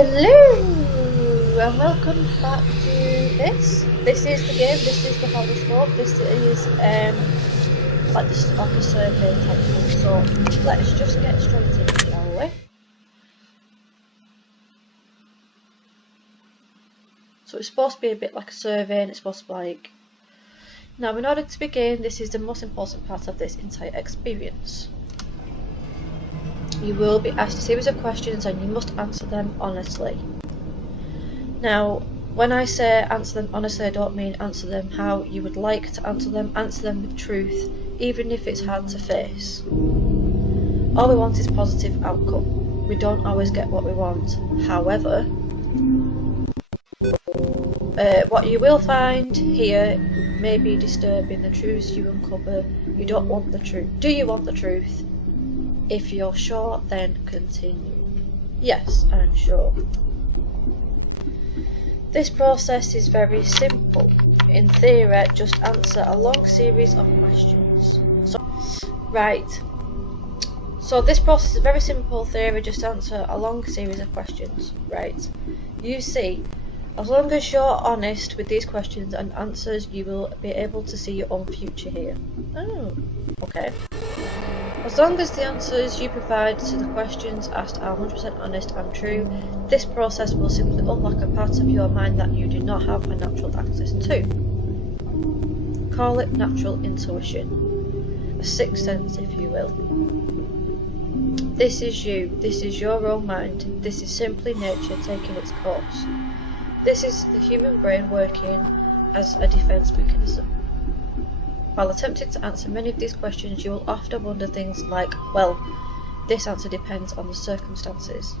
Hello and welcome back to this. This is the game, this is the horoscope, this is like a survey type thing, so let's just get straight in, shall we? So it's supposed to be a bit like a survey and it's supposed to be like... Now in order to begin, this is the most important part of this entire experience. You will be asked a series of questions and you must answer them honestly. Now, when I say answer them honestly, I don't mean answer them how you would like to answer them with truth, even if it's hard to face. All we want is positive outcome. We don't always get what we want. However, what you will find here may be disturbing. The truths you uncover. You don't want the truth. Do you want the truth? If you're sure, then continue. Yes, I'm sure. This process is very simple. In theory, just answer a long series of questions. So this process is very simple. Theory, just answer a long series of questions. Right. You see, as long as you're honest with these questions and answers, you will be able to see your own future here. Oh, okay. As long as the answers you provide to the questions asked are 100% honest and true, this process will simply unlock a part of your mind that you do not have a natural access to. Call it natural intuition, a sixth sense if you will. This is you, this is your own mind, this is simply nature taking its course. This is the human brain working as a defense mechanism. While attempting to answer many of these questions, you will often wonder things like, well, this answer depends on the circumstances.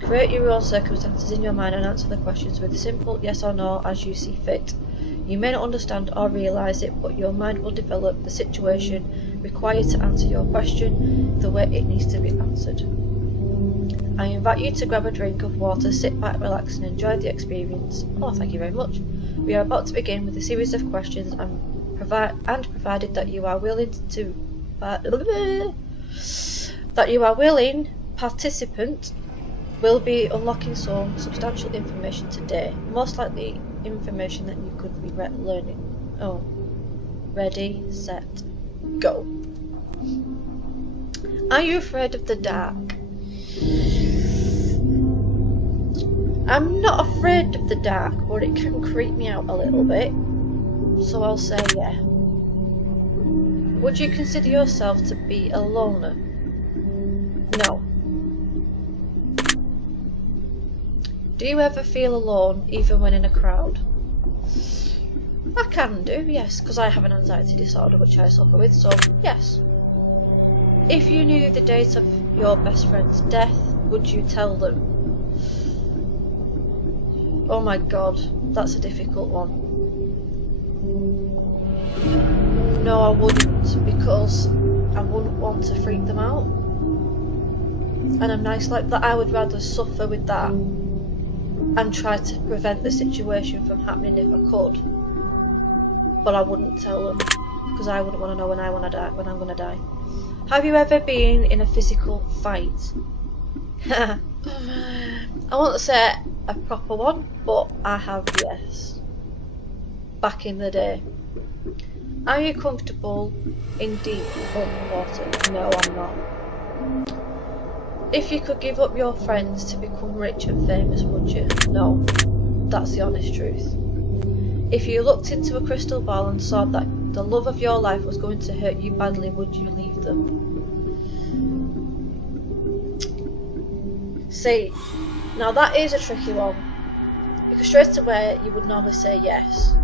Create your own circumstances in your mind and answer the questions with a simple yes or no as you see fit. You may not understand or realise it, but your mind will develop the situation required to answer your question the way it needs to be answered. I invite you to grab a drink of water, sit back, relax and enjoy the experience. Oh, thank you very much. We are about to begin with a series of questions and provided that you are willing participant will be unlocking some substantial information today, most likely information that you could regret learning. Oh, ready, set, go. Are you afraid of the dark? I'm not afraid of the dark, but it can creep me out a little bit. So I'll say yeah. Would you consider yourself to be a loner? No. Do you ever feel alone, even when in a crowd? I can do, yes, because I have an anxiety disorder which I suffer with, so yes. If you knew the date of your best friend's death, would you tell them? Oh my god, that's a difficult one. No, I wouldn't, because I wouldn't want to freak them out. And I'm nice like that. I would rather suffer with that and try to prevent the situation from happening if I could. But I wouldn't tell them, because I wouldn't want to know when I'm gonna die. Have you ever been in a physical fight? I won't say a proper one, but I have, yes. Back in the day. Are you comfortable in deep open water? No, I'm not. If you could give up your friends to become rich and famous, would you? No. That's the honest truth. If you looked into a crystal ball and saw that the love of your life was going to hurt you badly, would you leave them? See, now that is a tricky one. Because straight away you would normally say yes.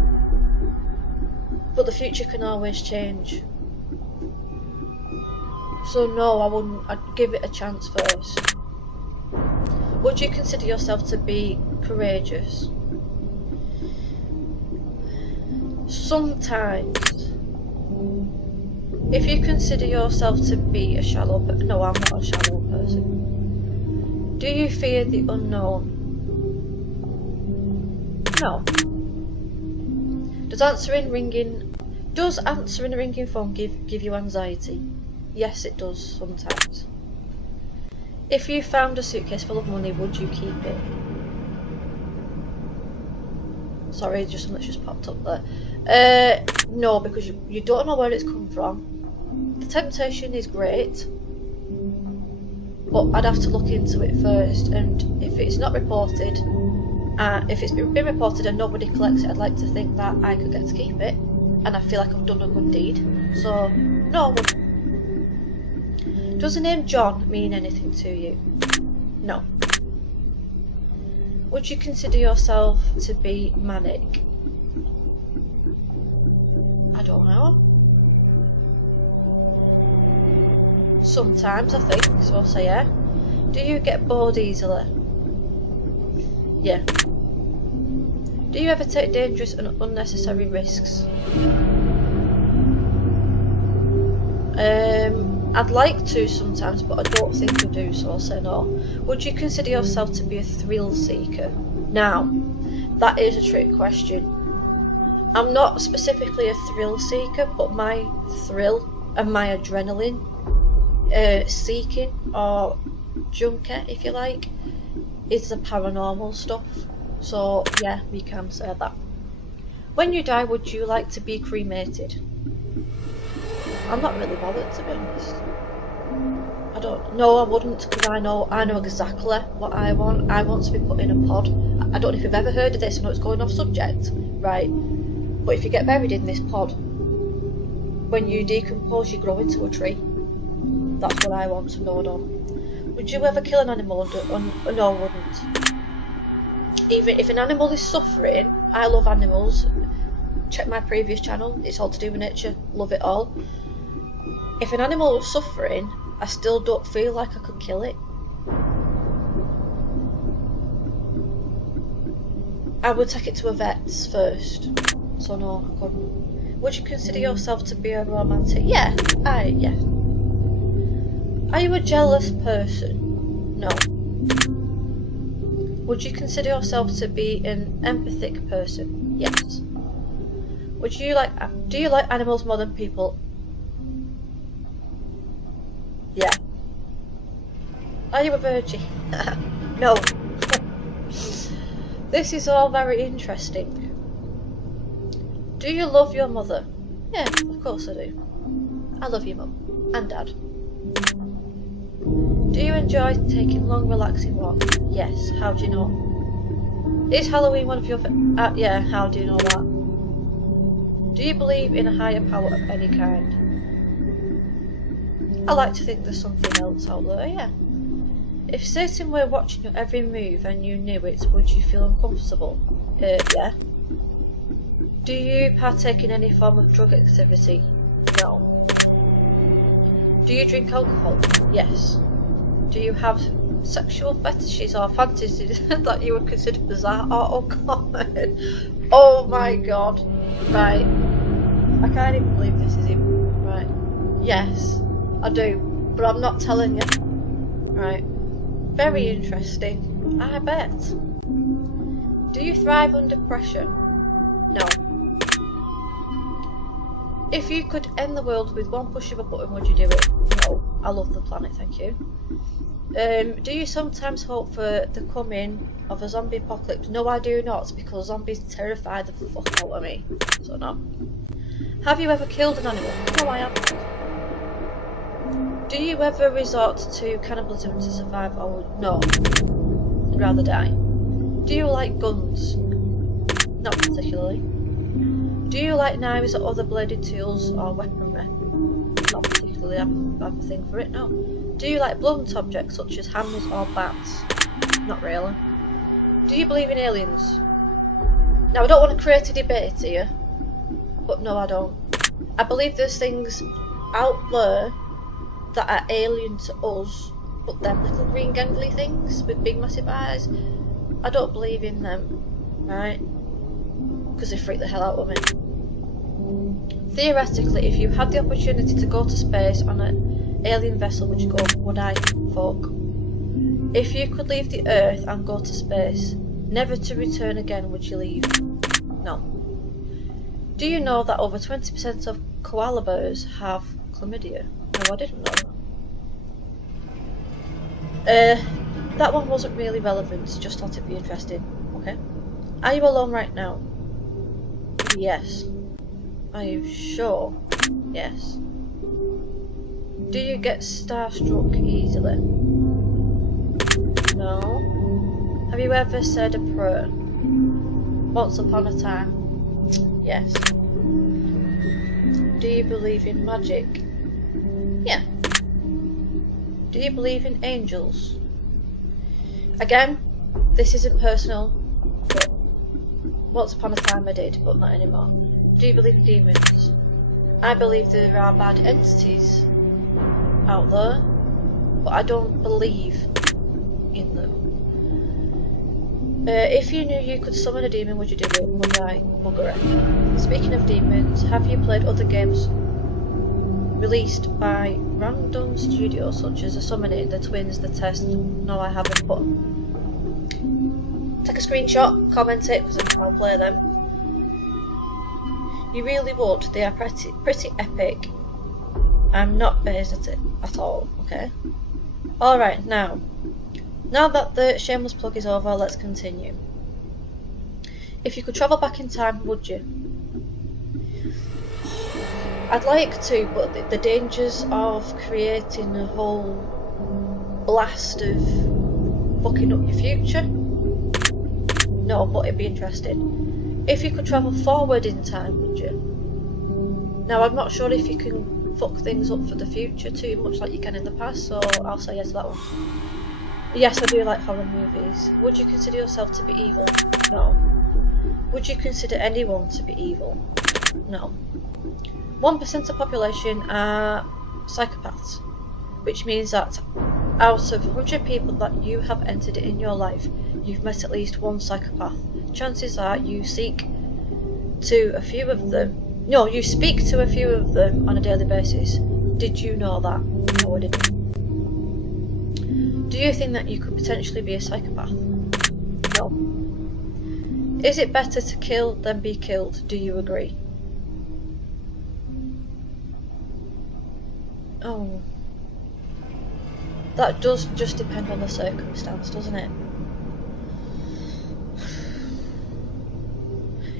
But the future can always change. So no, I wouldn't. I'd give it a chance first. Would you consider yourself to be courageous? Sometimes. If you consider yourself to be a shallow person, no, I'm not a shallow person. Do you fear the unknown? No. Does answering a ringing phone give you anxiety? Yes, it does sometimes. If you found a suitcase full of money, would you keep it? Sorry, just something that's just popped up there. No, because you don't know where it's come from. The temptation is great, but I'd have to look into it first, and if it's not reported, if it's been reported and nobody collects it, I'd like to think that I could get to keep it, and I feel like I've done a good deed. So, no, I wouldn't. Does the name John mean anything to you? No. Would you consider yourself to be manic? I don't know. Sometimes, I think, so I'll say yeah. Do you get bored easily? Yeah. Do you ever take dangerous and unnecessary risks? I'd like to sometimes, but I don't think I do, so I'll say no. Would you consider yourself to be a thrill seeker? Now, that is a trick question. I'm not specifically a thrill seeker, but my thrill and my adrenaline seeking, or junkie if you like, is the paranormal stuff. So yeah, we can say that. When you die, would you like to be cremated? I'm not really bothered, to be honest. I don't. No, I wouldn't, because I know exactly what I want. I want to be put in a pod. I don't know if you've ever heard of this. I know it's going off subject, right? But if you get buried in this pod, when you decompose, you grow into a tree. That's what I want. So no. Would you ever kill an animal? No, I wouldn't. Even if an animal is suffering, I love animals. Check my previous channel. It's all to do with nature. Love it all. If an animal was suffering, I still don't feel like I could kill it. I would take it to a vet's first. So no, I couldn't. Would you consider yourself to be a romantic? Yeah, yeah. Are you a jealous person? No. Would you consider yourself to be an empathic person? Yes. Do you like animals more than people? Yeah. Are you a virgin? No. This is all very interesting. Do you love your mother? Yeah, of course I do. I love your mum and dad. Do you enjoy taking long, relaxing walks? Yes. How do you know? Is Halloween one of your yeah, how do you know that? Do you believe in a higher power of any kind? I like to think there's something else out there, yeah. If Satan were watching your every move and you knew it, would you feel uncomfortable? Yeah. Do you partake in any form of drug activity? No. Do you drink alcohol? Yes. Do you have sexual fetishes or fantasies that you would consider bizarre or uncommon? Oh my god. Right. I can't even believe this is even right. Yes, I do, but I'm not telling you. Right. Very interesting. I bet. Do you thrive under pressure? No. If you could end the world with one push of a button, would you do it? No. I love the planet, thank you. Do you sometimes hope for the coming of a zombie apocalypse? No, I do not, because zombies terrify the fuck out of me. So no. Have you ever killed an animal? No, I haven't. Do you ever resort to cannibalism to survive, or no? I'd rather die. Do you like guns? Not particularly. Do you like knives or other bladed tools or weaponry? Not particularly. I have a thing for it, no. Do you like blunt objects such as hammers or bats? Not really. Do you believe in aliens? Now, I don't want to create a debate here, but no, I don't. I believe there's things out there that are alien to us, but them little green gangly things with big massive eyes, I don't believe in them, right? Because they freak the hell out of me. Theoretically, if you had the opportunity to go to space on an alien vessel, would you go? Would I? Fuck. If you could leave the Earth and go to space, never to return again, would you leave? No. Do you know that over 20% of koala bears have chlamydia? No, I didn't know That one wasn't really relevant, just thought it'd be interesting. Okay. Are you alone right now? Yes. Are you sure? Yes. Do you get starstruck easily? No. Have you ever said a prayer? Once upon a time? Yes. Do you believe in magic? Yeah. Do you believe in angels? Again, this isn't personal, but once upon a time I did, but not anymore. Do you believe in demons? I believe there are bad entities out there, but I don't believe in them. If you knew you could summon a demon, would you do it? Would I? Bugger it. Speaking of demons, have you played other games released by random studios such as The Summoning, The Twins, The Test? No, I haven't, but take a screenshot, comment it, because I'll play them. You really would. They are pretty epic. I'm not based at it at all, okay? Alright, now that the shameless plug is over, let's continue. If you could travel back in time, would you? I'd like to, but the dangers of creating a whole blast of fucking up your future? No, but it'd be interesting. If you could travel forward in time, would you? Now, I'm not sure if you can fuck things up for the future too much like you can in the past, so I'll say yes to that one. Yes, I do like horror movies. Would you consider yourself to be evil? No. Would you consider anyone to be evil? No. 1% of population are psychopaths, which means that out of 100 people that you have entered in your life, you've met at least one psychopath. Chances are you speak to a few of them on a daily basis. Did you know that? No, I didn't. Do you think that you could potentially be a psychopath? No. Is it better to kill than be killed? Do you agree? Oh. That does just depend on the circumstance, doesn't it?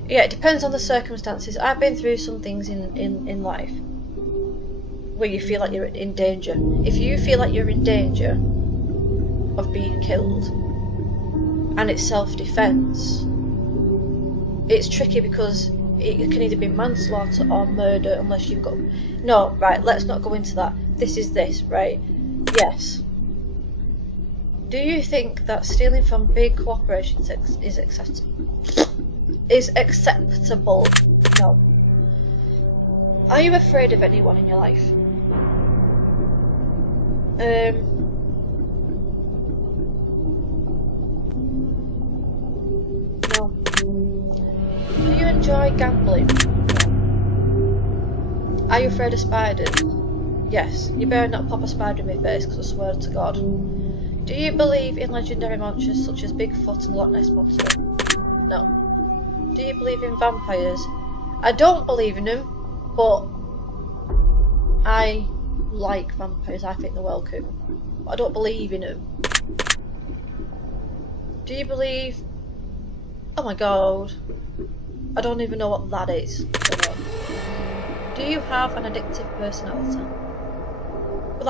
Yeah, it depends on the circumstances. I've been through some things in life where you feel like you're in danger. If you feel like you're in danger of being killed and it's self-defense, it's tricky because it can either be manslaughter or murder unless you've got... No, right, let's not go into that. This is this, right? Yes. Do you think that stealing from big corporations is acceptable? No. Are you afraid of anyone in your life? No. Do you enjoy gambling? No. Are you afraid of spiders? Yes. You better not pop a spider in my face, because I swear to God. Do you believe in legendary monsters such as Bigfoot and Loch Ness Monster? No. Do you believe in vampires? I don't believe in them, but I like vampires. I think they're well cool. But I don't believe in them. Do you believe... Oh my God. I don't even know what that is. Do you have an addictive personality? Well,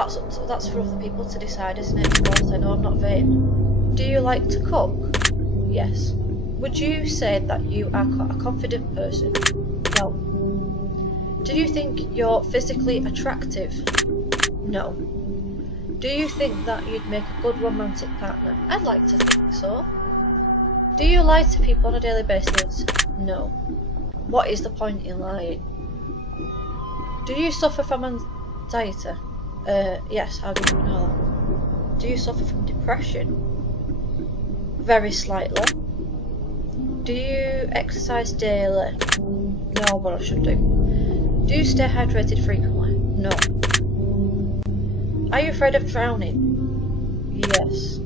that's for other people to decide, isn't it? Of course, I know I'm not vain. Do you like to cook? Yes. Would you say that you are a confident person? No. Do you think you're physically attractive? No. Do you think that you'd make a good romantic partner? I'd like to think so. Do you lie to people on a daily basis? No. What is the point in lying? Do you suffer from anxiety? Yes, how do you know that? Do you suffer from depression? Very slightly. Do you exercise daily? No, but I should do. Do you stay hydrated frequently? No. Are you afraid of drowning? Yes.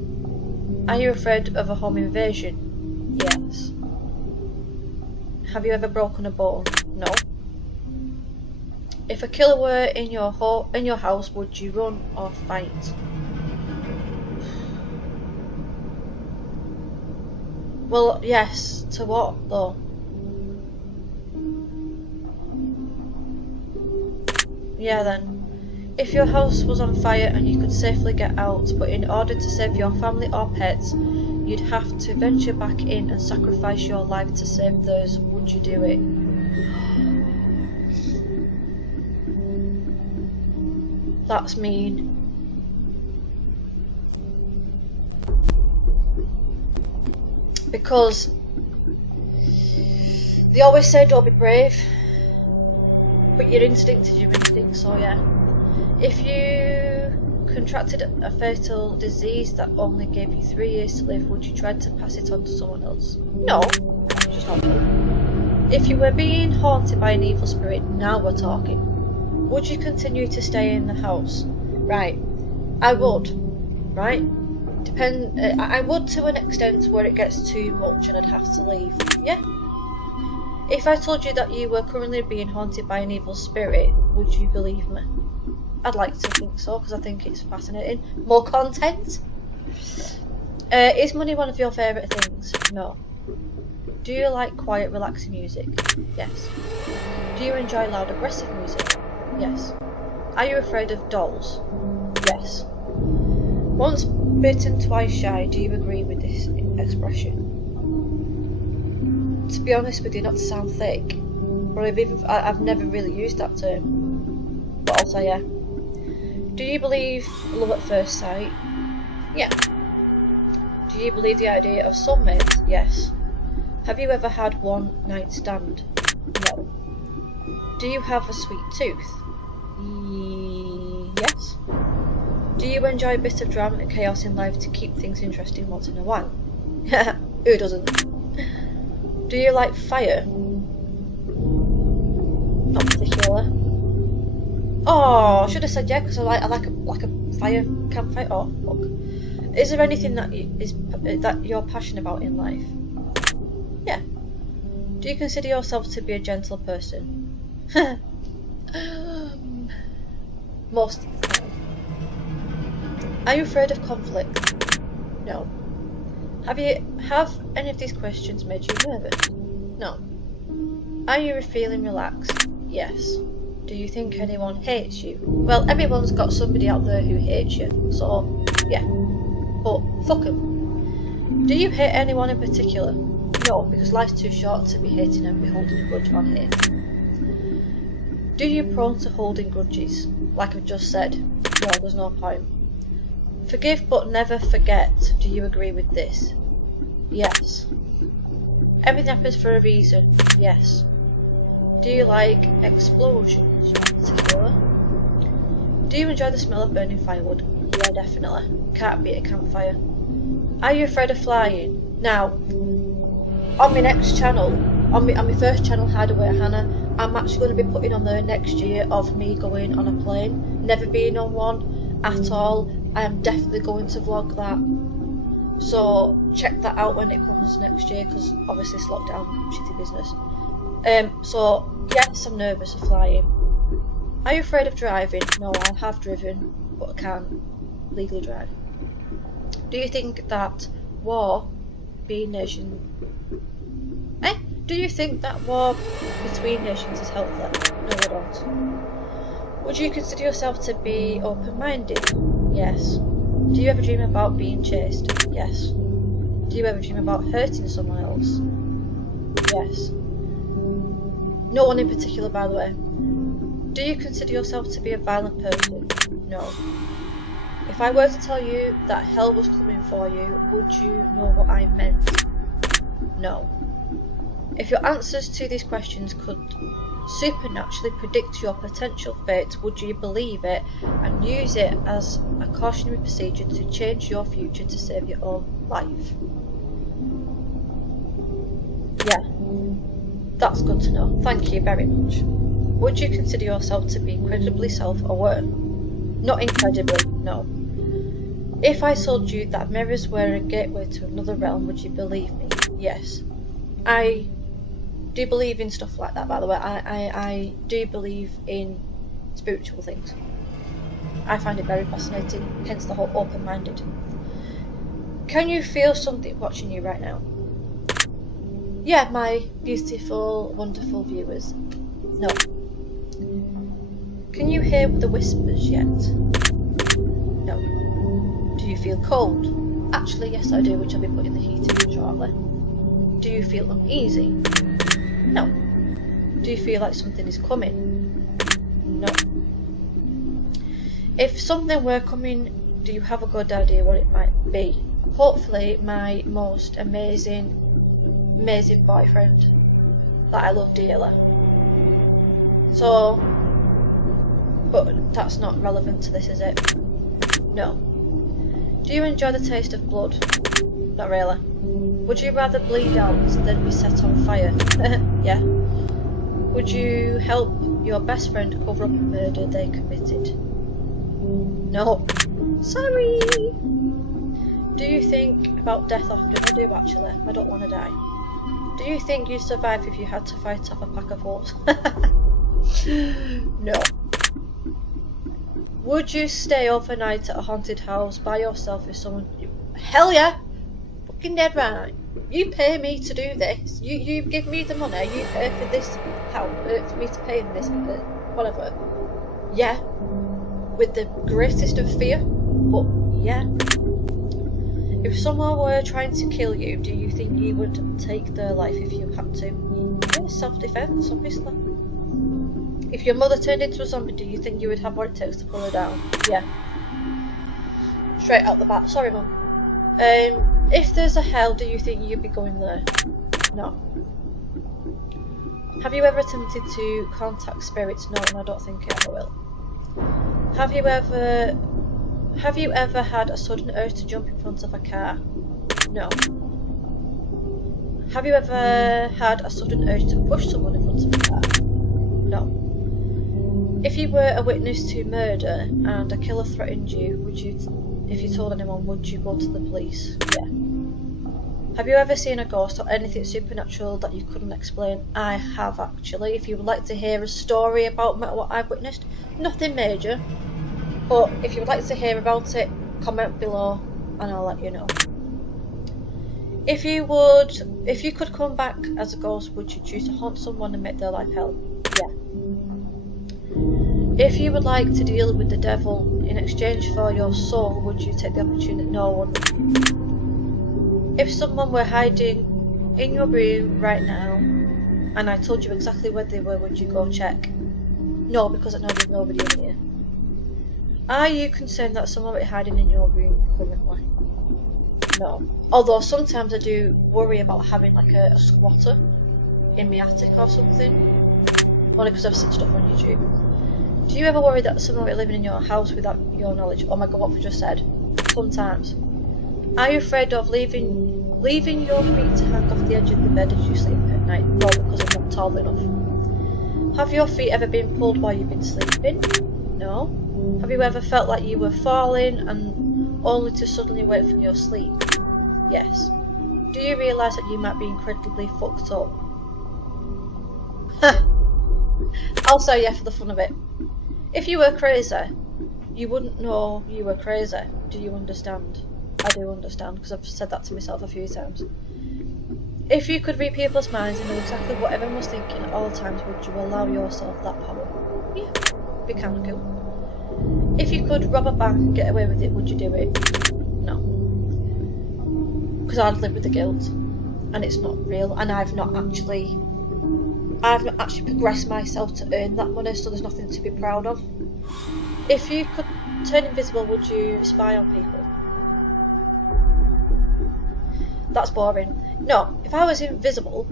Are you afraid of a home invasion? Yes. Have you ever broken a bone? No. If a killer were in your house, would you run or fight? Well, yes. To what, though? Yeah, then. If your house was on fire and you could safely get out, but in order to save your family or pets, you'd have to venture back in and sacrifice your life to save theirs, would you do it? That's mean. Because they always say don't be brave, but your instinct is your instinct, so yeah. If you contracted a fatal disease that only gave you 3 years to live, would you try to pass it on to someone else? No, that's just not true. If you were being haunted by an evil spirit, now we're talking, would you continue to stay in the house? Right, I would, right? I would to an extent where it gets too much and I'd have to leave, yeah? If I told you that you were currently being haunted by an evil spirit, would you believe me? I'd like to think so, because I think it's fascinating. More content? Is money one of your favourite things? No. Do you like quiet, relaxing music? Yes. Do you enjoy loud, aggressive music? Yes. Are you afraid of dolls? Yes. Once bitten, twice shy, do you agree with this expression? To be honest with you, not to sound thick, but I've never really used that term. But also, yeah. Do you believe love at first sight? Yeah. Do you believe the idea of soulmates? Yes. Have you ever had one night stand? No. Do you have a sweet tooth? Yes. Do you enjoy a bit of drama and chaos in life to keep things interesting once in a while? Who doesn't? Do you like fire? Not particularly. Oh, I should have said yeah, because I like a fire campfire. Oh, fuck. Is there anything that you're passionate about in life? Yeah. Do you consider yourself to be a gentle person? Most of the time. Are you afraid of conflict? No. Have any of these questions made you nervous? No. Are you feeling relaxed? Yes. Do you think anyone hates you? Well, everyone's got somebody out there who hates you, so yeah. But fuck 'em. Do you hate anyone in particular? No, because life's too short to be hating and be holding a grudge or hate. Do you prone to holding grudges? Like I've just said. No, there's no point. Forgive but never forget. Do you agree with this? Yes. Everything happens for a reason. Yes. Do you like explosions in particular? Do you enjoy the smell of burning firewood? Yeah, definitely. Can't beat a campfire. Are you afraid of flying? Now, on my next channel, on my first channel, Hideaway at Hannah, I'm actually going to be putting on there next year of me going on a plane. Never been on one at all. I am definitely going to vlog that. So check that out when it comes next year, because obviously it's lockdown, shitty business. So yes, I'm nervous of flying. Are you afraid of driving? No, I have driven, but I can't legally drive. Do you think that war between nations is healthy? No, I don't. Would you consider yourself to be open-minded? Yes. Do you ever dream about being chased? Yes. Do you ever dream about hurting someone else? Yes. No one in particular, by the way. Do you consider yourself to be a violent person? No. If I were to tell you that hell was coming for you, would you know what I meant? No. If your answers to these questions could supernaturally predict your potential fate, would you believe it and use it as a cautionary procedure to change your future to save your own life? Yeah, that's good to know. Thank you very much. Would you consider yourself to be incredibly self-aware? Not incredibly, no. If I told you that mirrors were a gateway to another realm, would you believe me? Yes. I do believe in stuff like that, by the way. I do believe in spiritual things. I find it very fascinating, hence the whole open-minded. Can you feel something watching you right now? Yeah, my beautiful, wonderful viewers. No. Can you hear the whispers yet? No. Do you feel cold? Actually, yes I do, which I'll be putting the heat in shortly. Do you feel uneasy? No. Do you feel like something is coming? No. If something were coming, do you have a good idea what it might be? Hopefully my most amazing boyfriend that I love dearly. So, but that's not relevant to this, is it? No. Do you enjoy the taste of blood? Not really. Would you rather bleed out than be set on fire? Yeah. Would you help your best friend cover up a murder they committed? No. Sorry. Do you think about death often? I do actually. I don't want to die. Do you think you'd survive if you had to fight off a pack of wolves? No. Would you stay overnight at a haunted house by yourself if someone... Hell yeah! Fucking dead right. You pay me to do this. You give me the money. You pay for this house, for me to pay for this, whatever. Yeah. With the greatest of fear. But yeah. If someone were trying to kill you, do you think you would take their life if you had to? Yeah, self-defense, obviously. If your mother turned into a zombie, do you think you would have what it takes to pull her down? Yeah. Straight out the bat. Sorry, Mum. If there's a hell, do you think you'd be going there? No. Have you ever attempted to contact spirits? No, and I don't think I ever will. Have you ever had a sudden urge to jump in front of a car? No. Have you ever had a sudden urge to push someone in front of a car? No. If you were a witness to murder and a killer threatened you, if you told anyone, would you go to the police? Yeah. Have you ever seen a ghost or anything supernatural that you couldn't explain? I have actually. If you would like to hear a story about what I've witnessed, nothing major. But if you would like to hear about it, comment below and I'll let you know. If you could come back as a ghost, would you choose to haunt someone and make their life hell? Yeah. If you would like to deal with the devil in exchange for your soul, would you take the opportunity? No one. If someone were hiding in your room right now and I told you exactly where they were, would you go check? No, because I know there's nobody in here. Are you concerned that someone might be hiding in your room currently? No. Although sometimes I do worry about having like a squatter in my attic or something. Only because I've seen stuff on YouTube. Do you ever worry that someone might be living in your house without your knowledge? Oh my god, what have I just said? Sometimes. Are you afraid of leaving your feet to hang off the edge of the bed as you sleep at night? No, because I'm not tall enough. Have your feet ever been pulled while you've been sleeping? No. Have you ever felt like you were falling and only to suddenly wake from your sleep? Yes. Do you realise that you might be incredibly fucked up? I'll say yeah for the fun of it. If you were crazy, you wouldn't know you were crazy. Do you understand? I do understand, because I've said that to myself a few times. If you could read people's minds and know exactly what everyone was thinking at all times, would you allow yourself that power? Yeah, it'd be kind of cool. If you could rob a bank and get away with it, would you do it? No. Because I'd live with the guilt, and it's not real, and I've not actually progressed myself to earn that money, so there's nothing to be proud of. If you could turn invisible, would you spy on people? That's boring. No, if I was invisible,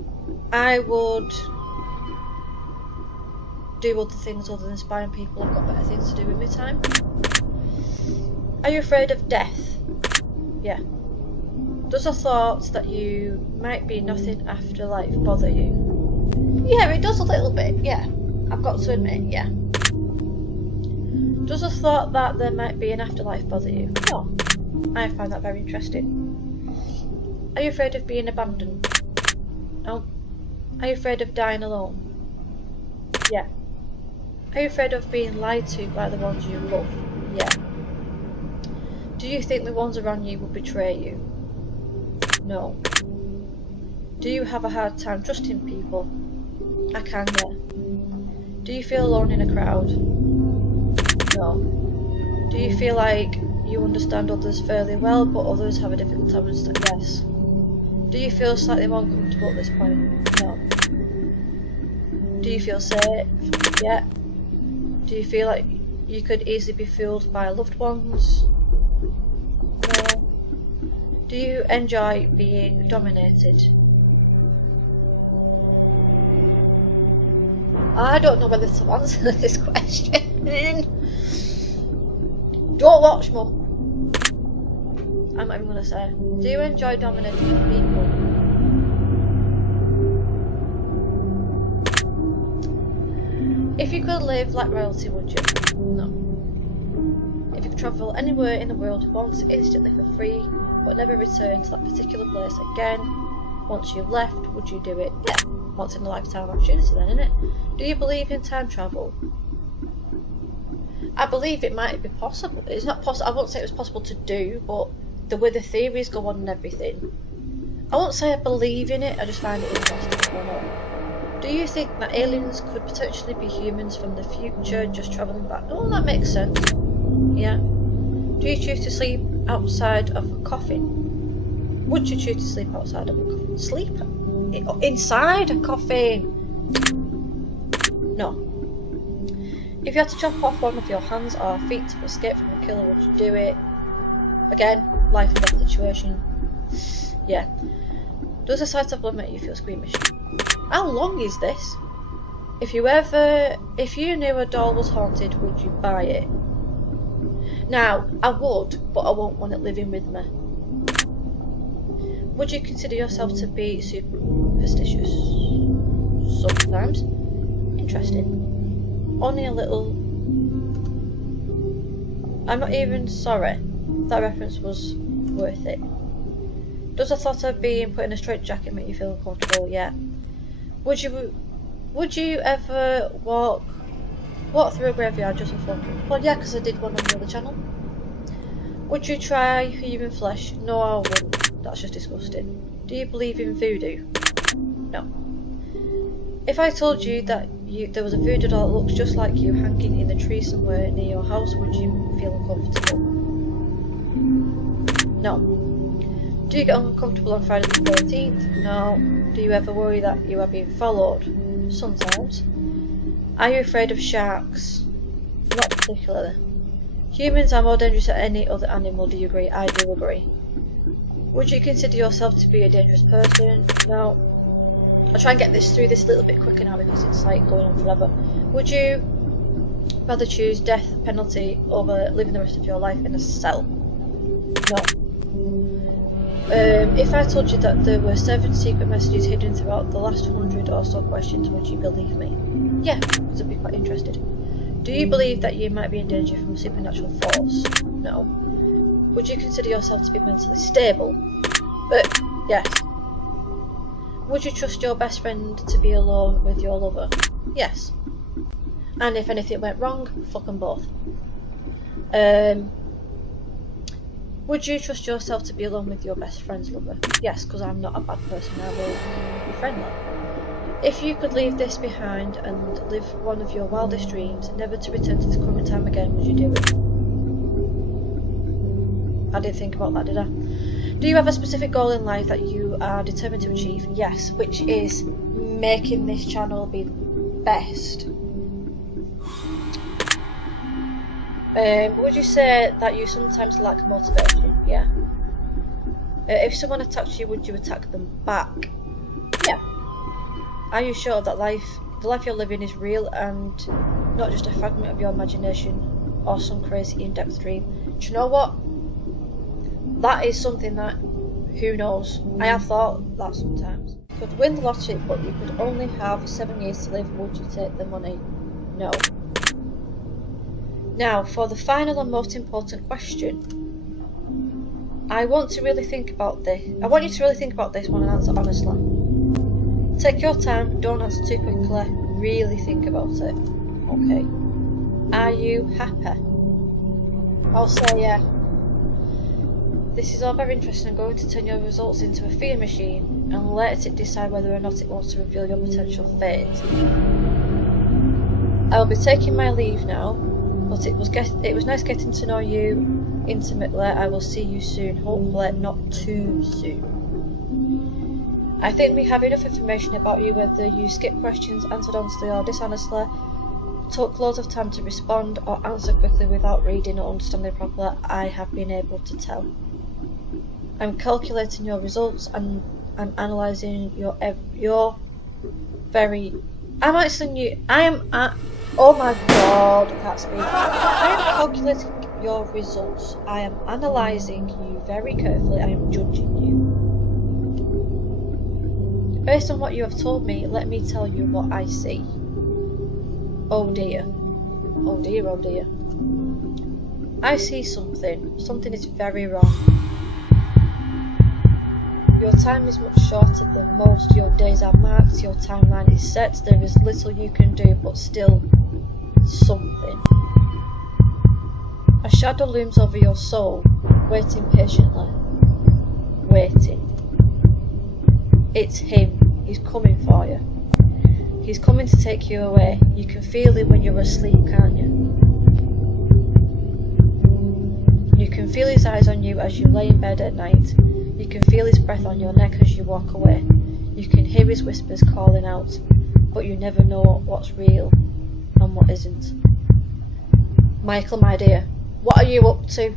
I would do other things other than spy on people. I've got better things to do with my time. Are you afraid of death? Yeah. Does the thought that you might be nothing after life bother you? Yeah, it does a little bit, yeah. I've got to admit, yeah. Does the thought that there might be an afterlife bother you? No. I find that very interesting. Are you afraid of being abandoned? No. Are you afraid of dying alone? Yeah. Are you afraid of being lied to by the ones you love? Yeah. Do you think the ones around you will betray you? No. Do you have a hard time trusting people? I can, yeah. Do you feel alone in a crowd? No. Do you feel like you understand others fairly well, but others have a difficult time understanding? Yes. Do you feel slightly more comfortable at this point? No. Do you feel safe? Yeah. Do you feel like you could easily be fooled by loved ones? No. Do you enjoy being dominated? I don't know whether to answer this question. Don't watch, Mum. I'm not even going to say. Do you enjoy dominating people? If you could live like royalty, would you? No. If you could travel anywhere in the world once instantly for free, but never return to that particular place again, once you left, would you do it? Yeah. Once in a lifetime opportunity then, isn't it? Do you believe in time travel? I believe it might be possible. It's not possible. I won't say it was possible to do, but the way the theories go on and everything. I won't say I believe in it, I just find it interesting. I don't know. Do you think that aliens could potentially be humans from the future just travelling back? Oh, that makes sense. Yeah. Do you choose to sleep outside of a coffin? Would you choose to sleep outside of a coffin? Sleep? Inside a coffin? No. If you had to chop off one of your hands or feet to escape from a killer, would you do it? Again, life and death situation. Yeah. Does the sight of blood make you feel squeamish? How long is this? If you knew a doll was haunted, would you buy it? Now, I would, but I won't want it living with me. Would you consider yourself to be superstitious? Sometimes. Interesting. Only a little. I'm not even sorry. That reference was worth it. Does the thought of being put in a straitjacket make you feel uncomfortable? Yeah. Would you ever walk through a graveyard just for fun? Well, yeah, because I did one on the other channel. Would you try human flesh? No, I wouldn't. That's just disgusting. Do you believe in voodoo? No. If I told you that there was a voodoo doll that looks just like you hanging in a tree somewhere near your house, would you feel uncomfortable? No. Do you get uncomfortable on Friday the 13th? No. Do you ever worry that you are being followed? Sometimes. Are you afraid of sharks? Not particularly. Humans are more dangerous than any other animal, do you agree? I do agree. Would you consider yourself to be a dangerous person? No. I'll try and get through this a little bit quicker now because it's like going on forever. Would you rather choose death penalty over living the rest of your life in a cell? No. If I told you that there were 7 secret messages hidden throughout the last 100 or so questions, would you believe me? Yeah, because I'd be quite interested. Do you believe that you might be in danger from supernatural force? No. Would you consider yourself to be mentally stable? Yes. Would you trust your best friend to be alone with your lover? Yes. And if anything went wrong, fuck them both. Would you trust yourself to be alone with your best friend's lover? Yes, because I'm not a bad person, I will be friendly. If you could leave this behind and live one of your wildest dreams, never to return to the current time again, would you do it? I didn't think about that, did I? Do you have a specific goal in life that you are determined to achieve? Yes, which is making this channel be the best. Would you say that you sometimes lack motivation? Yeah. If someone attacked you, would you attack them back? Yeah. Are you sure that the life you're living is real and not just a fragment of your imagination or some crazy in-depth dream? Do you know what? That is something that, who knows? I have thought that sometimes. You could win the lottery, but you could only have 7 years to live. Would you take the money? No. Now, for the final and most important question. I want you to really think about this one and answer honestly. Take your time, don't answer too quickly, really think about it. Okay. Are you happy? I'll say yeah. This is all very interesting. I'm going to turn your results into a fear machine and let it decide whether or not it wants to reveal your potential fate. I will be taking my leave now, but it was nice getting to know you intimately. I will see you soon, hopefully not too soon. I think we have enough information about you, whether you skip questions, answered honestly or dishonestly, took loads of time to respond, or answer quickly without reading or understanding properly. I have been able to tell. I'm calculating your results and I'm analysing oh my god, I can't speak. I am calculating your results. I am analysing you very carefully. I am judging you. Based on what you have told me, let me tell you what I see. Oh dear. Oh dear, oh dear. I see something. Something is very wrong. Your time is much shorter than most. Your days are marked. Your timeline is set. There is little you can do, but still something. A shadow looms over your soul, waiting patiently. Waiting. It's him. He's coming for you. He's coming to take you away. You can feel him when you're asleep, can't you? You can feel his eyes on you as you lay in bed at night. You can feel his breath on your neck as you walk away. You can hear his whispers calling out, but you never know what's real and what isn't. Michael, my dear, what are you up to?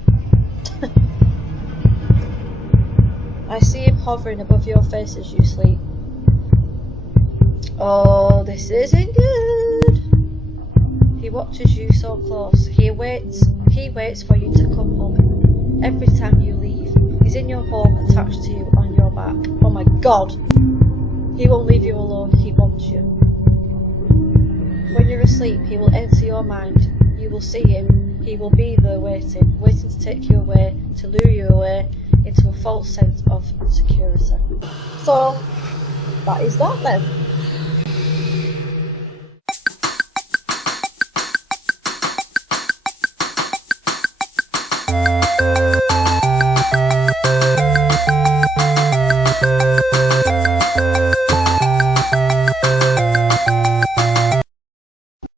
I see him hovering above your face as you sleep. Oh, this isn't good. He watches you so close. He waits for you to come home. Every time you leave, he's in your home, attached to you on your back. Oh my god. He won't leave you alone. He wants you. When you're asleep, he will enter your mind. You will see him. He will be there waiting to take you away, to lure you away into a false sense of security. So, that is that then.